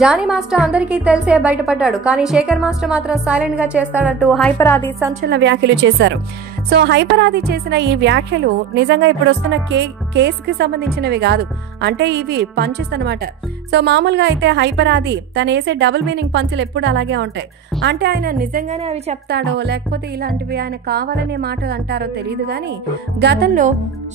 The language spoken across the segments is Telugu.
జానీ మాస్టర్ అందరికీ తెలిసే బయటపడ్డాడు, కానీ శేఖర్ మాస్టర్ మాత్రం సైలెంట్ గా చేస్తాడంటూ హైపర్ ఆది సంచలన వ్యాఖ్యలు చేశారు. సో హైపర్ ఆది చేసిన ఈ వ్యాఖ్యలు నిజంగా ఇప్పుడు వస్తున్న కేసుకి సంబంధించినవి కాదు, అంటే ఇవి పంచెస్ అనమాట. సో మామూలుగా అయితే హైపర్ ఆది తను వేసే డబుల్ మీనింగ్ పంచులు ఎప్పుడు అలాగే ఉంటాయి. అంటే ఆయన నిజంగానే అవి చెప్తాడో లేకపోతే ఇలాంటివి ఆయన కావాలనే మాటలు అంటారో తెలియదు, కానీ గతంలో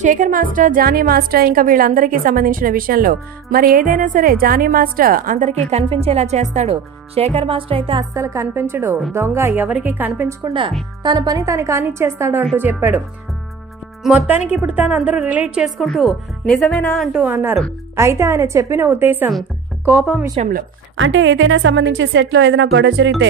శేఖర్ మాస్టర్, జానీ మాస్టర్ ఇంకా వీళ్ళందరికీ సంబంధించిన విషయంలో మరి ఏదైనా సరే జానీ మాస్టర్ అందరికీ కనిపించేలా చేస్తాడు, శేఖర్ మాస్టర్ అయితే అస్సలు కనిపించడు, దొంగ ఎవరికి కనిపించకుండా తన పని తాను కానిచ్చేస్తాడు అంటూ చెప్పాడు. మొత్తానికి ఇప్పుడు తాను అందరూ రిలేట్ చేసుకుంటూ నిజమేనా అంటూ అన్నారు. అయితే ఆయన చెప్పిన ఉద్దేశం కోపం విషయంలో, అంటే ఏదైనా సంబంధించి సెట్ లో ఏదైనా గొడవ జరిగితే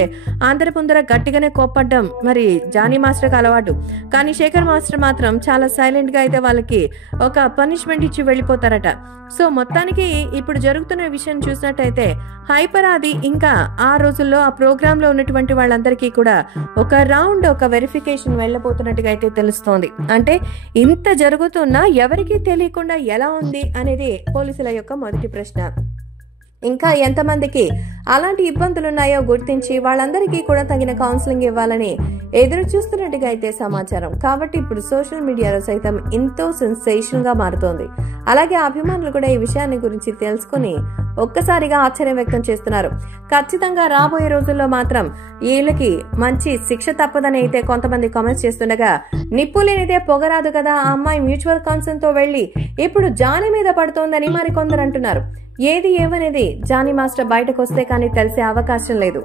అందరి ముందర గట్టిగానే కోప్పడ్డం మరి జానీ మాస్టర్కి అలవాటు, కానీ శేఖర్ మాస్టర్ మాత్రం చాలా సైలెంట్ గా అయితే వాళ్ళకి ఒక పనిష్మెంట్ ఇచ్చి వెళ్ళిపోతారట. సో మొత్తానికి ఇప్పుడు జరుగుతున్న విషయం చూసినట్టయితే హైపర్ ఆది ఇంకా ఆ రోజుల్లో ఆ ప్రోగ్రామ్ లో ఉన్నటువంటి వాళ్ళందరికీ కూడా ఒక రౌండ్ ఒక వెరిఫికేషన్ వెళ్ళబోతున్నట్టుగా అయితే తెలుస్తోంది. అంటే ఇంత జరుగుతున్నా ఎవరికీ తెలియకుండా ఎలా ఉంది అనేది పోలీసుల యొక్క మొదటి ప్రశ్న. ఇంకా ఎంతమందికి అలాంటి ఇబ్బందులున్నాయో గుర్తించి వాళ్ళందరికీ కూడా తగిన కౌన్సిలింగ్ ఇవ్వాలని ఎదురు చూస్తున్నట్టుగా అయితే సమాచారం. కాబట్టి ఇప్పుడు సోషల్ మీడియాలో సైతం ఎంతో సెన్సేషన్ గా మారుతోంది. అలాగే అభిమానులు కూడా ఈ విషయాన్ని గురించి తెలుసుకుని ఒక్కసారిగా ఆశ్చర్యం వ్యక్తం చేస్తున్నారు. ఖచ్చితంగా రాబోయే రోజుల్లో మాత్రం వీళ్ళకి మంచి శిక్ష తప్పదని అయితే కొంతమంది కామెంట్స్ చేస్తుండగా, నిప్పు లేనిదే పొగరాదు కదా, ఆ అమ్మాయి మ్యూచువల్ కన్సర్న్ తో వెళ్లి ఇప్పుడు జానీ మీద పడుతోందని మరికొందరు అంటున్నారు. ఏది ఏమనేది జానీ మాస్టర్ బయటకు వస్తే కానీ తెలిసే అవకాశం లేదు.